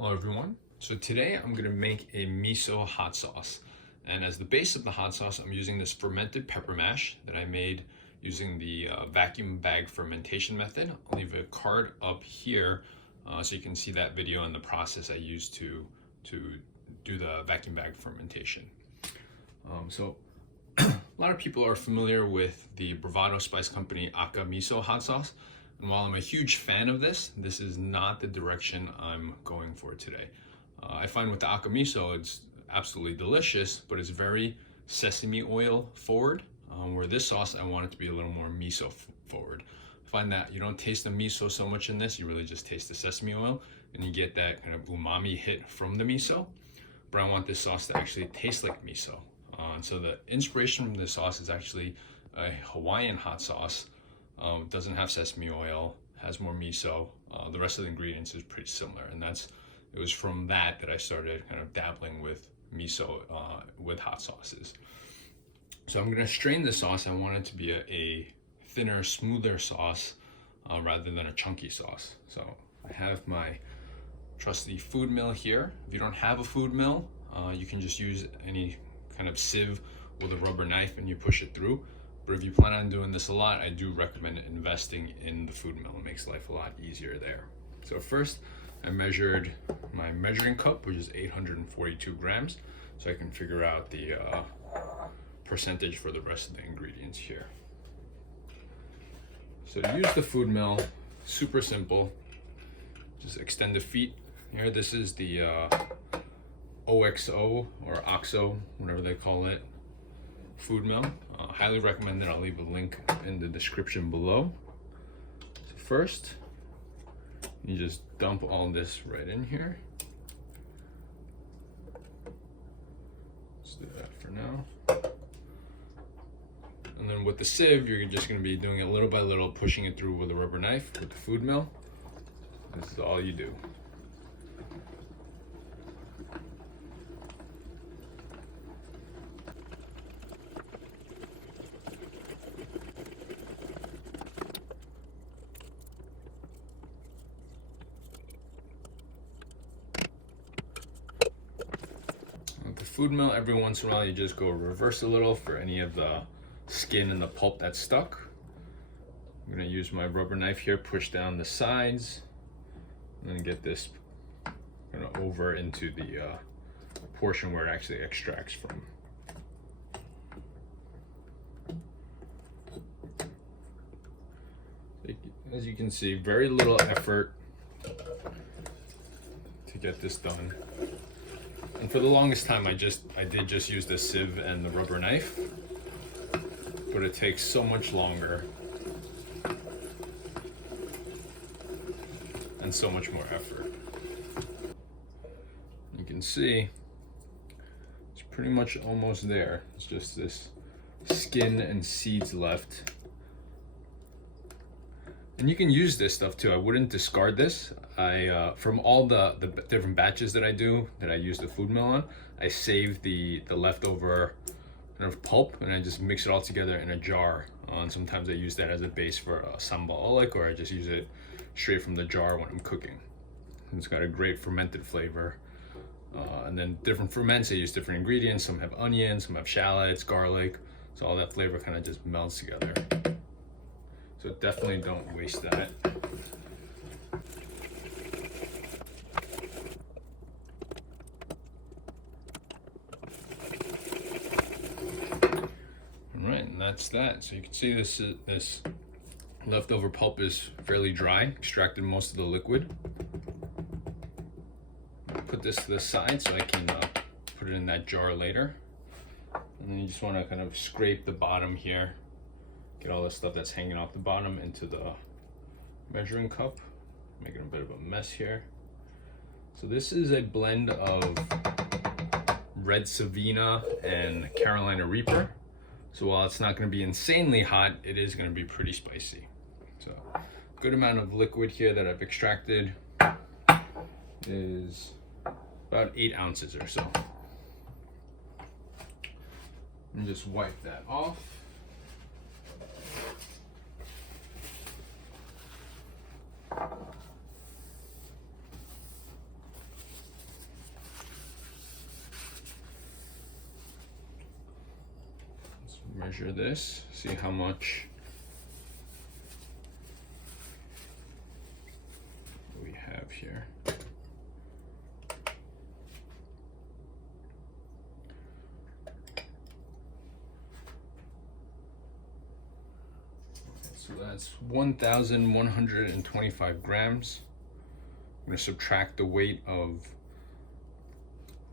Hello everyone. So today I'm going to make a miso hot sauce. And as the base of the hot sauce, I'm using this fermented pepper mash that I made using the vacuum bag fermentation method. I'll leave a card up here so you can see that video and the process I used to do the vacuum bag fermentation. A lot of people are familiar with the Bravado Spice Company Aka Miso hot sauce. And while I'm a huge fan of this is not the direction I'm going for today. I find with the Aka Miso, it's absolutely delicious, but it's very sesame oil forward, where this sauce, I want it to be a little more miso forward. I find that you don't taste the miso so much in this, you really just taste the sesame oil, and you get that kind of umami hit from the miso. But I want this sauce to actually taste like miso. And so the inspiration from this sauce is actually a Hawaiian hot sauce. Doesn't have sesame oil, has more miso. The rest of the ingredients is pretty similar, and it was from that I started kind of dabbling with miso with hot sauces. So I'm gonna strain the sauce. I want it to be a thinner, smoother sauce rather than a chunky sauce. So I have my trusty food mill here. If you don't have a food mill, you can just use any kind of sieve with a rubber knife and you push it through. But if you plan on doing this a lot, I do recommend investing in the food mill. It makes life a lot easier there. So first, I measured my measuring cup, which is 842 grams, so I can figure out the percentage for the rest of the ingredients here. So to use the food mill, super simple. Just extend the feet. Here, this is the OXO or OXO, whatever they call it, food mill. Highly recommend it. I'll leave a link in the description below. So first, you just dump all this right in here. Let's do that for now. And then with the sieve, you're just going to be doing it little by little, pushing it through with a rubber knife with the food mill. This is all you do. The food mill, every once in a while you just go reverse a little for any of the skin and the pulp that's stuck. I'm going to use my rubber knife here, push down the sides, and then get this kind of over into the portion where it actually extracts from. As you can see, very little effort to get this done. And for the longest time, I did just use the sieve and the rubber knife, but it takes so much longer and so much more effort. You can see it's pretty much almost there. It's just this skin and seeds left. And you can use this stuff too. I wouldn't discard this. From all the different batches that I do, that I use the food mill on, I save the leftover kind of pulp and I just mix it all together in a jar. And sometimes I use that as a base for sambal oelek, or I just use it straight from the jar when I'm cooking. And it's got a great fermented flavor. And then different ferments, I use different ingredients. Some have onions, some have shallots, garlic. So all that flavor kind of just melts together. So definitely don't waste that. All right, and that's that. So you can see this leftover pulp is fairly dry, extracted most of the liquid. Put this to the side so I can put it in that jar later. And then you just want to kind of scrape the bottom here. Get all the stuff that's hanging off the bottom into the measuring cup. Making a bit of a mess here. So this is a blend of red Savina and Carolina Reaper. So while it's not going to be insanely hot, it is going to be pretty spicy. So good amount of liquid here that I've extracted is about 8 ounces or so. And just wipe that off. measure this, see how much we have here. So that's 1,125 grams. I'm going to subtract the weight of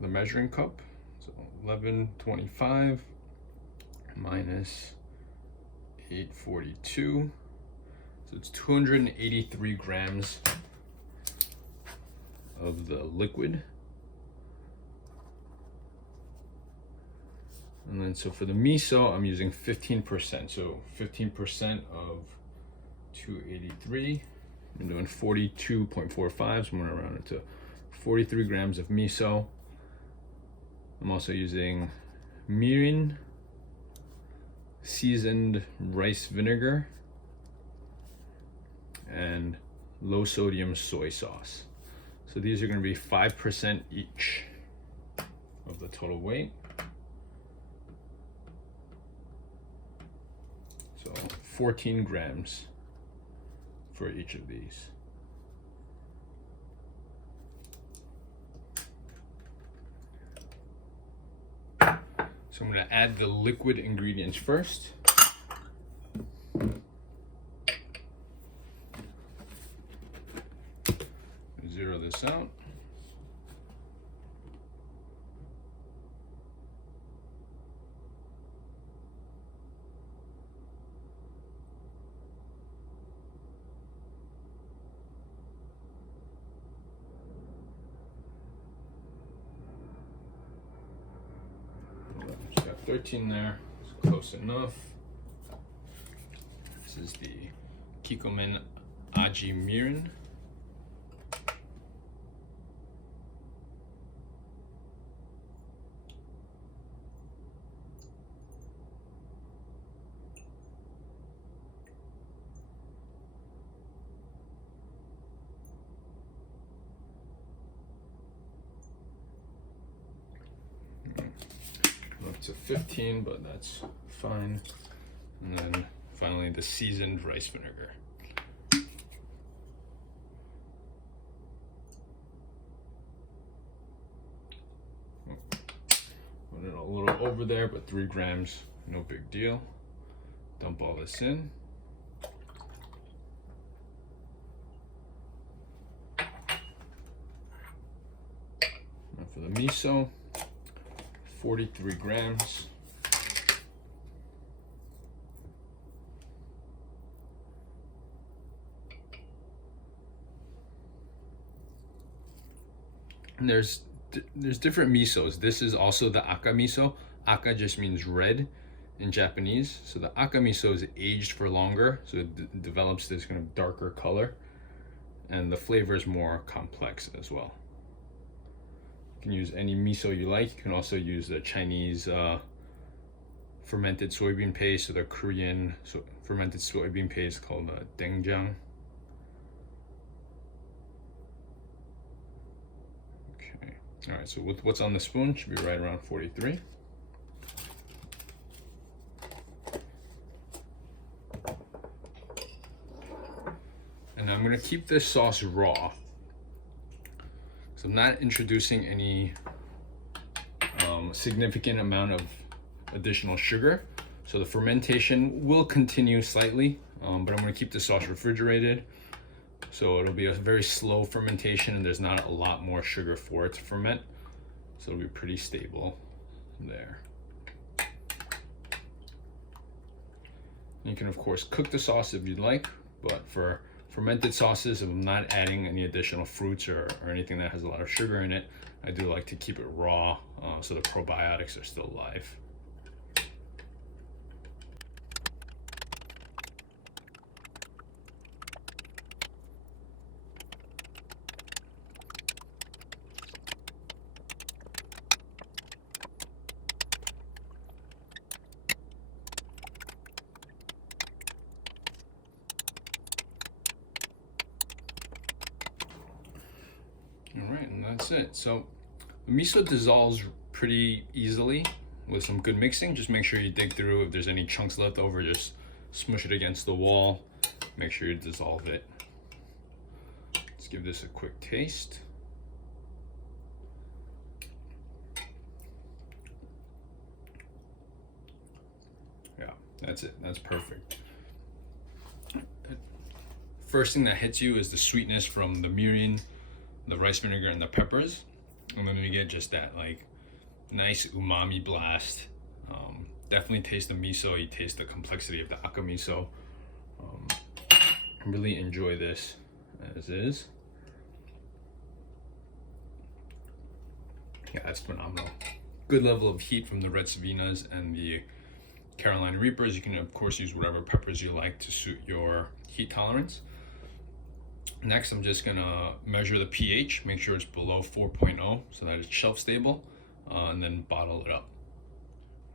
the measuring cup. So 1125 minus 842. So it's 283 grams of the liquid. And then so for the miso, I'm using 15%. So 15% of 283. I'm doing 42.45, so I'm gonna round it to 43 grams of miso. I'm also using mirin, seasoned rice vinegar, and low sodium soy sauce. So these are gonna be 5% each of the total weight. So 14 grams for each of these. So I'm going to add the liquid ingredients first. Zero this out. Just got 13 there, it's close enough. This is the Kikkoman Aji Mirin. Up to 15, but that's fine. And then finally the seasoned rice vinegar. Put it a little over there, but 3 grams, no big deal. Dump all this in. Now for the miso, 43 grams. And there's different misos. This is also the Aka Miso. Aka just means red in Japanese. So the Aka Miso is aged for longer, so it develops this kind of darker color, and the flavor is more complex as well. You can use any miso you like. You can also use the Chinese fermented soybean paste, or the Korean fermented soybean paste called doenjang. Okay, all right, so with what's on the spoon, should be right around 43. And I'm gonna keep this sauce raw. So I'm not introducing any significant amount of additional sugar. So the fermentation will continue slightly, but I'm going to keep the sauce refrigerated. So it'll be a very slow fermentation, and there's not a lot more sugar for it to ferment. So it'll be pretty stable there. You can of course cook the sauce if you'd like, but for fermented sauces, if I'm not adding any additional fruits or anything that has a lot of sugar in it, I do like to keep it raw, so the probiotics are still alive. All right, and that's it. So the miso dissolves pretty easily. with some good mixing. Just make sure you dig through. If there's any chunks left over, just smush it against the wall. Make sure you dissolve it. Let's give this a quick taste. Yeah, that's it. That's perfect. First thing that hits you is the sweetness from the mirin, the rice vinegar, and the peppers. And then you get just that like nice umami blast. Definitely taste the miso. You taste the complexity of the Aka Miso. Really enjoy this as is. Yeah, that's phenomenal. Good level of heat from the red Savinas and the Carolina Reapers. You can of course use whatever peppers you like to suit your heat tolerance. Next, I'm just gonna measure the pH, make sure it's below 4.0 so that it's shelf stable, and then bottle it up.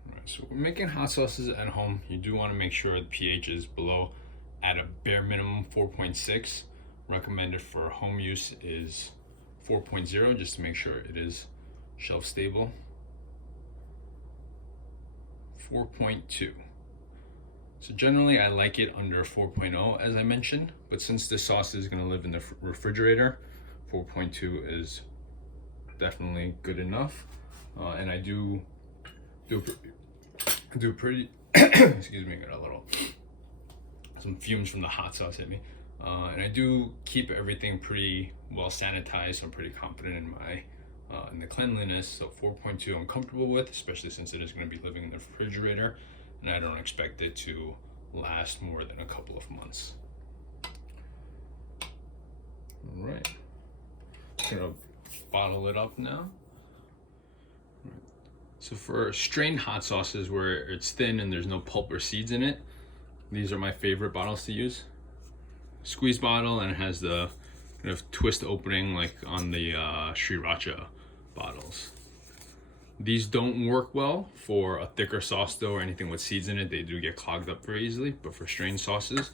All right, so we're making hot sauces at home. You do want to make sure the pH is below, at a bare minimum, 4.6. Recommended for home use is 4.0, just to make sure it is shelf stable. 4.2. So generally I like it under 4.0 as I mentioned, but since this sauce is gonna live in the refrigerator, 4.2 is definitely good enough. And I do pretty, excuse me, got a little, some fumes from the hot sauce hit me. And I do keep everything pretty well sanitized, so I'm pretty confident in my in the cleanliness. So 4.2 I'm comfortable with, especially since it is gonna be living in the refrigerator. And I don't expect it to last more than a couple of months. All right, I'm gonna bottle it up now. So for strained hot sauces where it's thin and there's no pulp or seeds in it, these are my favorite bottles to use. Squeeze bottle, and it has the kind of twist opening like on the sriracha bottles. These don't work well for a thicker sauce though, or anything with seeds in it. They do get clogged up very easily, but for strained sauces,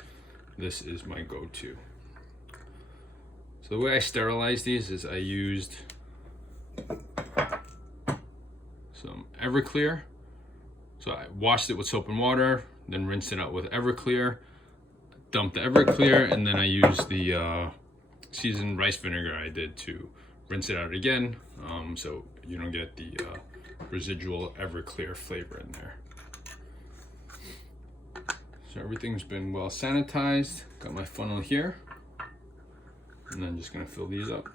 this is my go-to. So the way I sterilize these is I used some Everclear. So I washed it with soap and water, then rinsed it out with Everclear, dumped the Everclear, and then I used the seasoned rice vinegar I did to rinse it out again, so you don't get the residual Everclear flavor in there. So everything's been well sanitized. Got my funnel here, and then just gonna fill these up.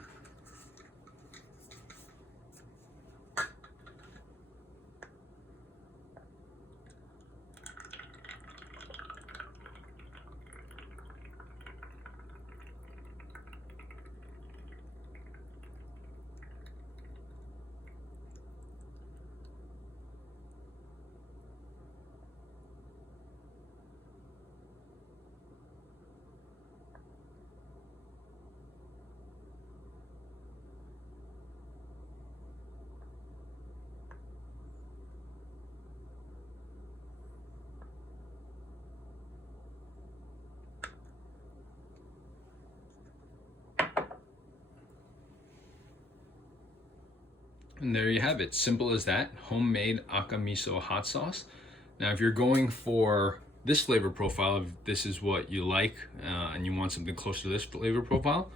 And there you have it, simple as that, homemade Aka Miso hot sauce. Now if you're going for this flavor profile, if this is what you like and you want something close to this flavor profile,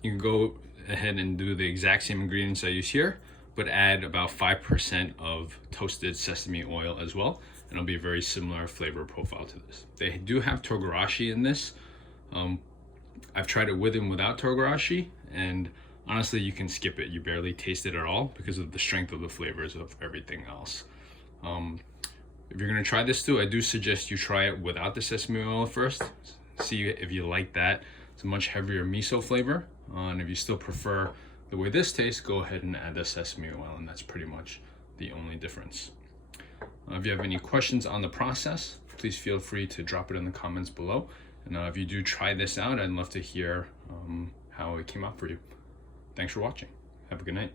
you can go ahead and do the exact same ingredients I use here, but add about 5% of toasted sesame oil as well, and it'll be a very similar flavor profile to this. They do have togarashi in this. I've tried it with and without togarashi, and honestly, you can skip it. You barely taste it at all because of the strength of the flavors of everything else. If you're gonna try this too, I do suggest you try it without the sesame oil first. See if you like that. It's a much heavier miso flavor. And if you still prefer the way this tastes, go ahead and add the sesame oil, and that's pretty much the only difference. If you have any questions on the process, please feel free to drop it in the comments below. And if you do try this out, I'd love to hear how it came out for you. Thanks for watching. Have a good night.